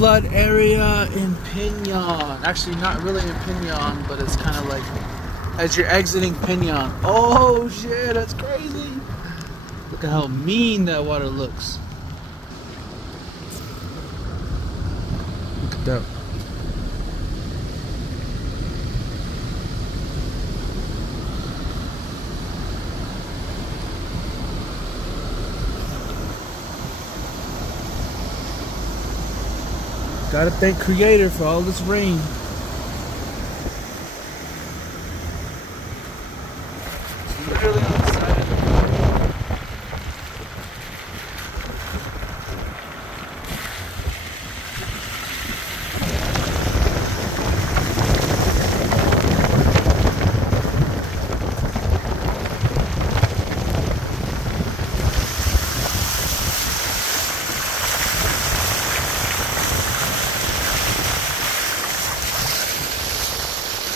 flood area in Pinyon. Actually, not really in Pinyon, but it's kind of like as you're exiting Pinyon. Oh shit, that's crazy. Look at how mean that water looks. Look at that. Gotta thank Creator for all this rain. It's literally on the side of the road.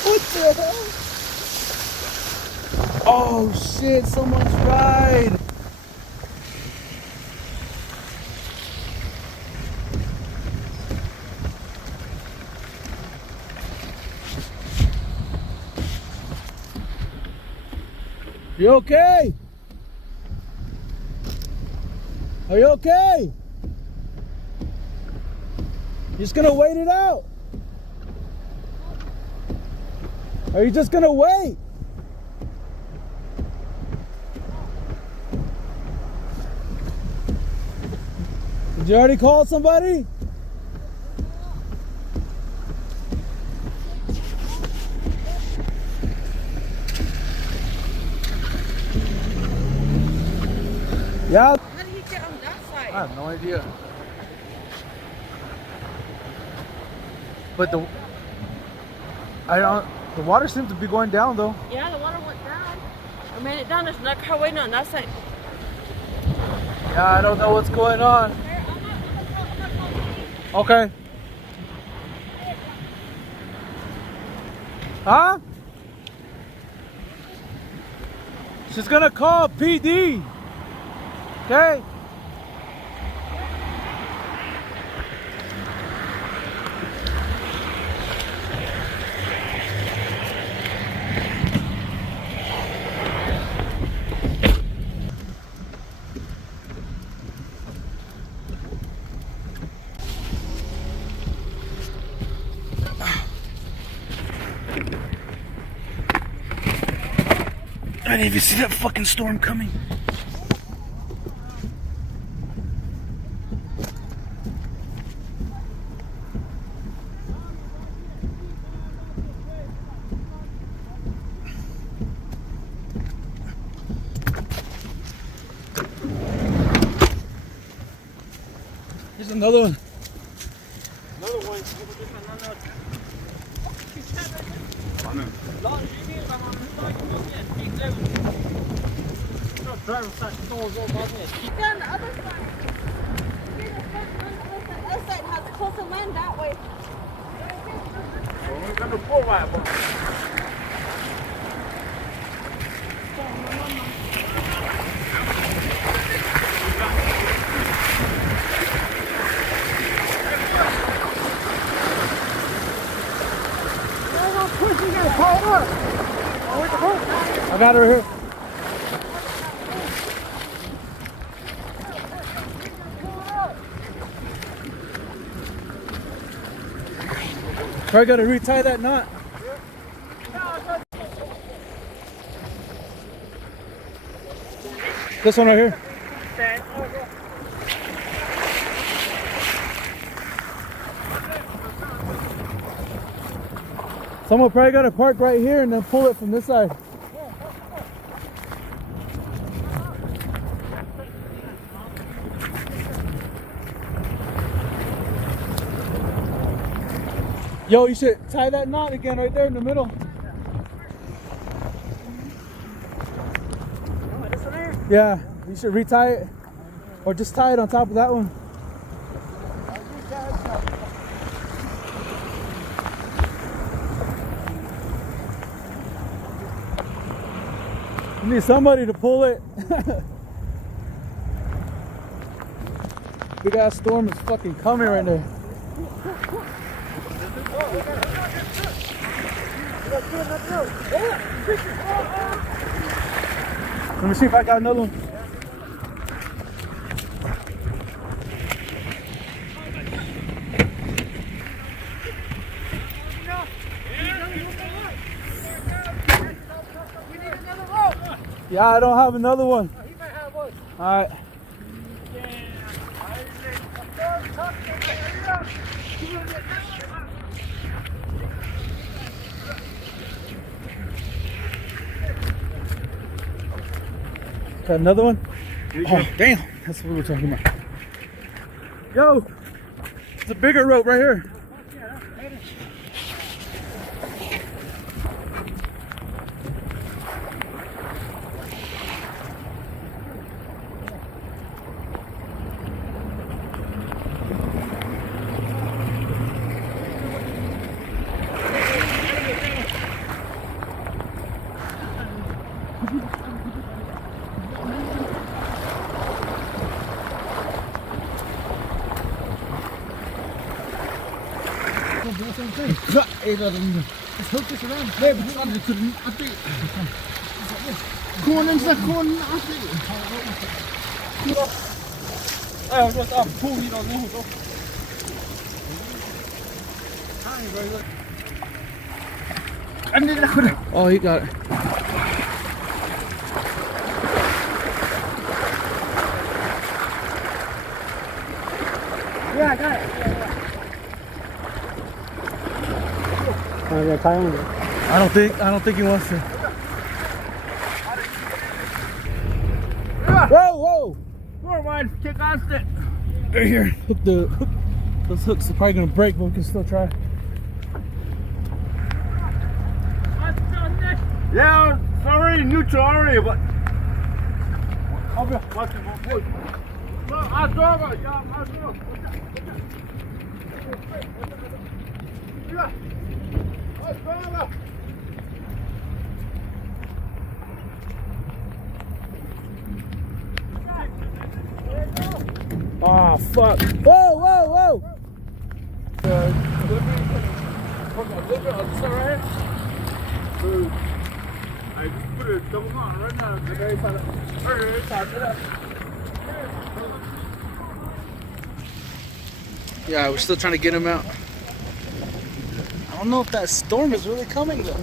What the hell? Oh shit, someone's ride. You okay? Are you okay? You're just gonna wait it out? Are you just gonna wait? Did you already call somebody? Yeah. How did he get on that side? I have no idea. But the water seems to be going down though. Yeah, the water went down. I made it down. There's no car waiting on that side. Yeah, I don't know what's going on. Okay. Huh? She's gonna call PD. Okay. I didn't even see that fucking storm coming. There's another one. Another one. Driver side doors all about this. Get on the other side. Get on the other side. Has closer land that way. We're gonna pull right one. I got her here. Probably gotta retie that knot. This one right here. Someone probably gotta park right here and then pull it from this side. Yo, you should tie that knot again right there in the middle. Oh, this one here? Yeah, you should retie it. Or just tie it on top of that one. You need somebody to pull it. Big ass storm is fucking coming right there. Let me see if I got another one. Yeah, I don't have another one. He might have one. All right. Got another one? Oh, damn. That's what we were talking about. Yo, it's a bigger rope right here. Let's hook this around. Yeah, but I couldn't. I think. Corn and the corn. I think. Oh, just up. Pull it on there. Oh, he got it. Yeah, I got it. I don't think he wants to. Whoa! More one. Kick on stick. Right here. Hook. Those hooks are probably gonna break, but we can still try. Yeah, it's already neutral already, but. I'll be watching my foot. I'll draw it. Yeah, I'll draw it. Yeah. I'll draw it. Oh, fuck. Whoa! I just put a double on right now. Yeah, we're still trying to get him out. I don't know if that storm is really coming though.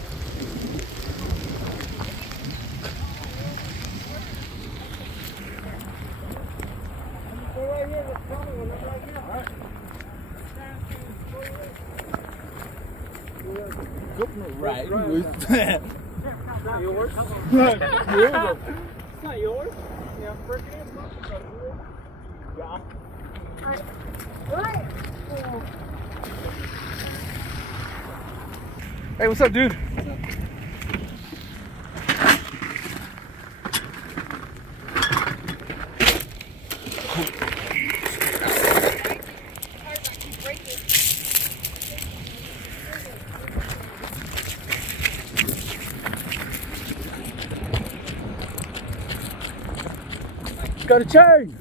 Right. It's not yours. It's not yours. Yeah, freaking Hey, what's up, dude? Got a chain.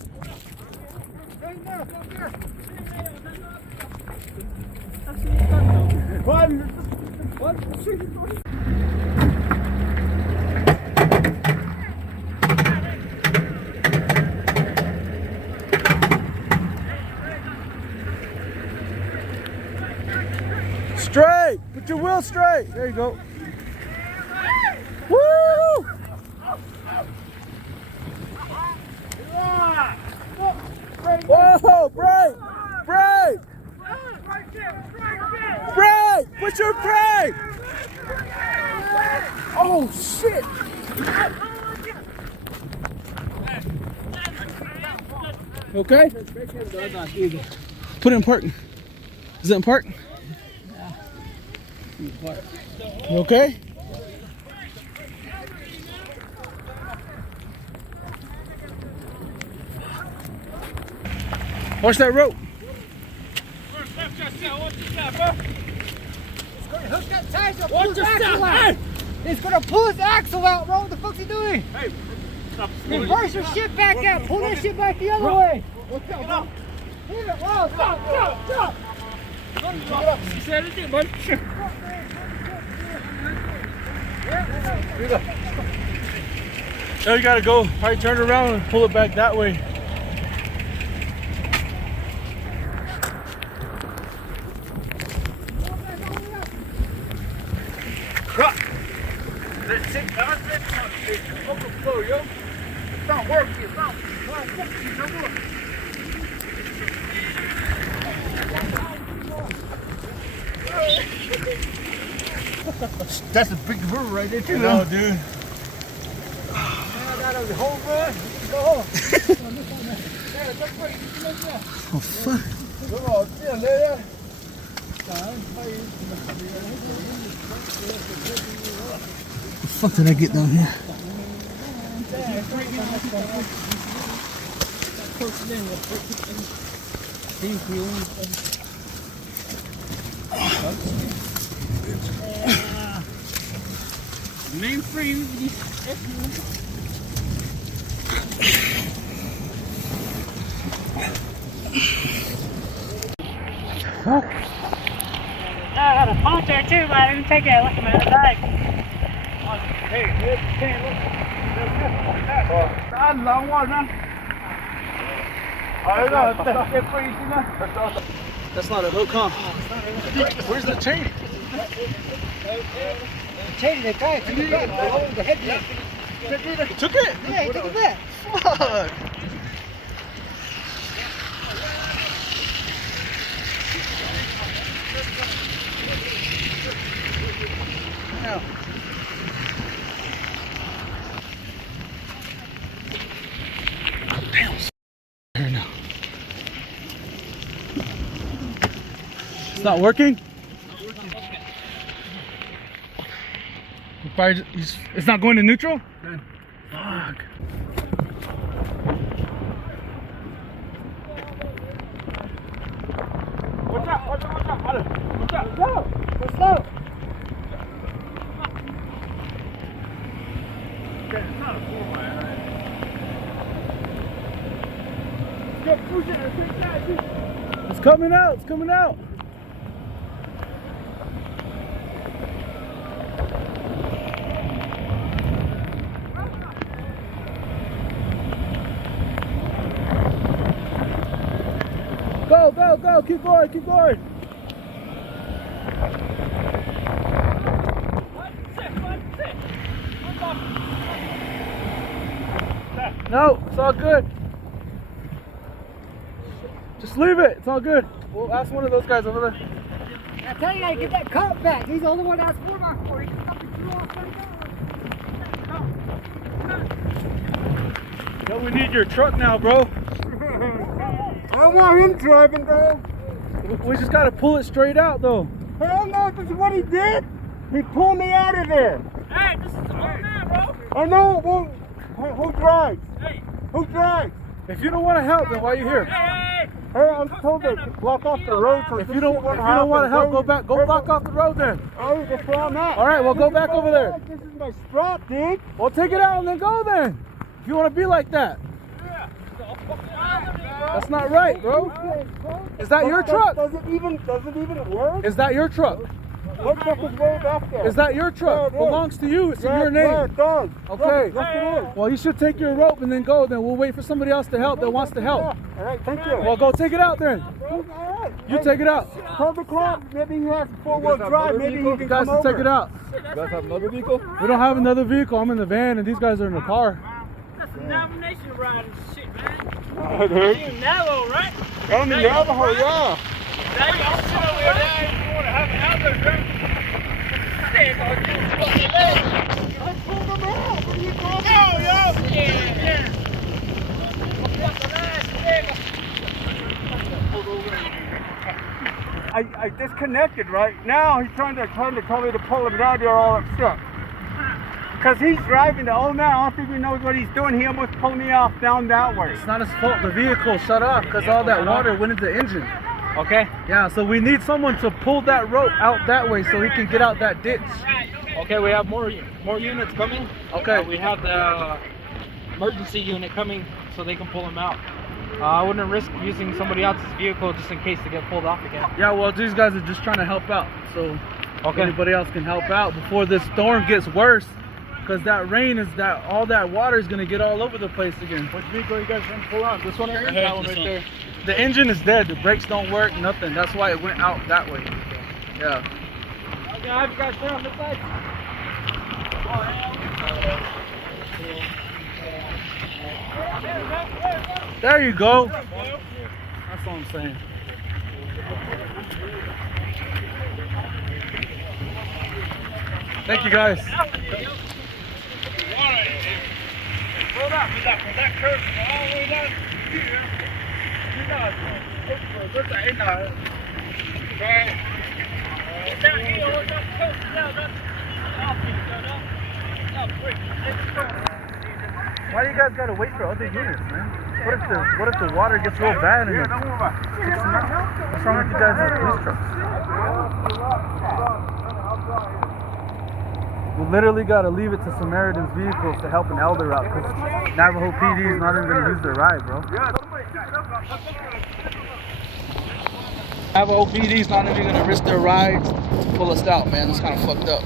Straight. Put your wheel straight. There you go. Woo! Whoa! Brake! Put your brake! Oh shit! Okay? Put it in park. Is it in park? You okay? Watch that rope. Hook that tire so pull his axle out. It's gonna pull his axle out, bro. What the fuck's he doing? Hey, stop. Reverse your shit back out. Pull that shit back the other way. What's up, bro? Stop. You said it did, bud. Now you gotta go, probably turn it around and pull it back that way. That's it, guys. It's overflow, yo. It's not working. It's not working no more. That's a big river right there, too. No, dude. Man, I got a whole run. Go. Oh, fuck. The fuck did I get down here? Mainframe. Fuck. I got a pump there too, but I didn't take it. Look at my bag. Hey, I'm long one, man. That's not a hook, huh? Where's the chain? Change the guy. The head. You took it? Yeah, he took it back. Fuck. Now. Damn. Here now. It's not working? It's not going to neutral? Fuck. Watch out. Watch out. Slow. Go slow. It's coming out. It's coming out. Go, go, go. Keep going, keep going. No, it's all good. Just leave it. It's all good. We'll ask one of those guys over there. I tell you, I get that cop back. He's the only one that's 4x4. He can fucking throw off $20. Yo, we need your truck now, bro. I want him driving, bro. We just gotta pull it straight out, though. Hell no, this is what he did. He pulled me out of there. Hey, this is the whole man, bro. I know it won't. Who drives? Hey. Who drives? If you don't want to help, then why are you here? Hey. Hey, I'm told to block off the road. If you don't want to help, go back. Go block off the road then. Oh, that's where I'm at. All right, well, go back over there. This is my strap, dude. Well, take it out and then go then. If you want to be like that. That's not right, bro. Is that your truck? Does it even work? Is that your truck? What truck is way back there? Is that your truck? Yeah, it is. Belongs to you. It's in your Yeah, name. it does. Okay. Yes, it is. Well, you should take your rope and then go. Then we'll wait for somebody else to help that wants to help. All right, thank you. Well, go take it out then. All right. You take it out. Tell the cop. Maybe he has four-wheel drive. Maybe he You can guys come can take over. it out. You guys have another vehicle? We don't have another vehicle. I'm in the van and these guys are in the car. That's a nomination ride and shit, man. Dude. You in Navajo, right? I'm in Navajo, yeah. Now you all sit over there. Now you want to have an outdoor drink. There you go, dude. Fucking leg. I pulled him out. What are you talking Yo, yo. Yeah. Fucking ass, nigga. I disconnected right now. He's trying to tell me to pull him down there all upset. Because he's driving the old man. I don't think he knows what he's doing. He almost pulled me off down that way. It's not his fault. The vehicle shut off because all that water went into the engine. Okay. Yeah, so we need someone to pull that rope out that way so he can get out that ditch. Okay, we have more units coming. Okay. We have the emergency unit coming so they can pull him out. I wouldn't risk using somebody else's vehicle just in case they get pulled off again. Yeah, well, these guys are just trying to help out. So if anybody else can help out before this storm gets worse, because that rain is that all that water is gonna get all over the place again. Which vehicle are you guys trying to pull out? This one right here? That one right there. The engine is dead. The brakes don't work. Nothing. That's why it went out that way. Yeah. Okay, I have you guys there on this side. There you go. That's what I'm saying. Thank you guys. Hold up, from that curve all the way down here. Why do you guys gotta wait for other units, man? What if the water gets real bad and what's wrong with you guys with police trucks? We literally gotta leave it to Samaritan's vehicles to help an elder out because Navajo PD is not even gonna use their ride, bro. Navajo PD is not even gonna risk their rides to pull us out, man. It's kind of fucked up.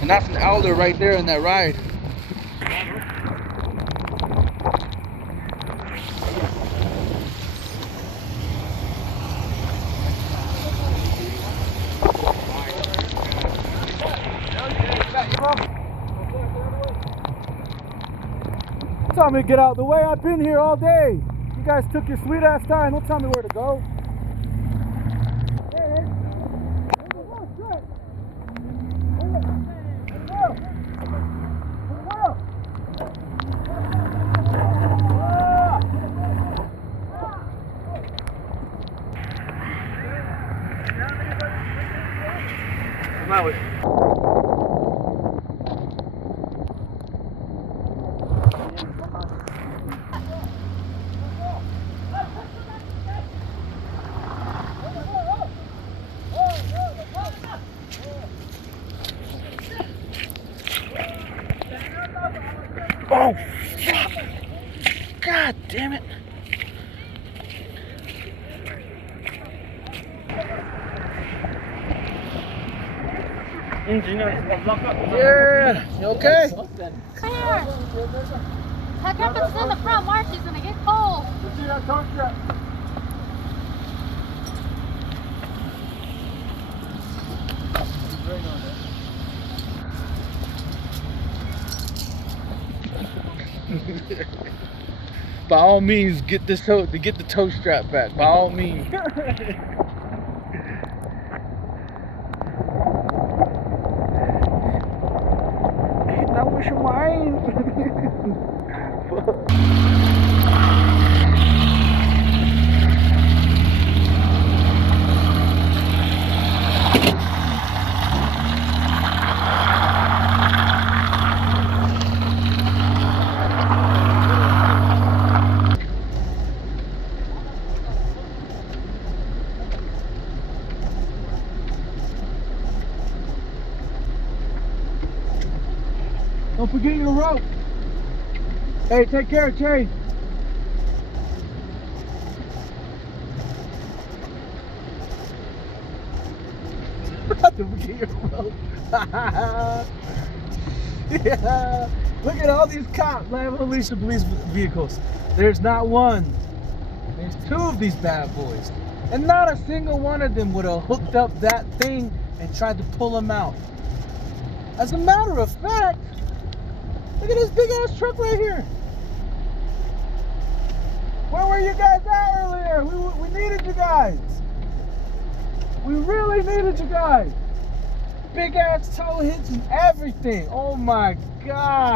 And that's an elder right there in that ride. Tell me to get out the way. I've been here all day. You guys took your sweet ass time. Don't tell me where to go. Oh, fuck. God damn it. Yeah, you okay? Come here. That carpet's in the front. Mark is gonna get cold. By all means, get the toe strap back. By all means. That was mine. Don't forget your rope. Hey, take care of Cherry. Don't forget your rope. Yeah. Look at all these cops, police vehicles. There's not one. There's two of these bad boys. And not a single one of them would have hooked up that thing and tried to pull them out. As a matter of fact, look at this big ass truck right here. Where were you guys at earlier? We needed you guys. We really needed you guys. Big ass tow hits and everything. Oh my God.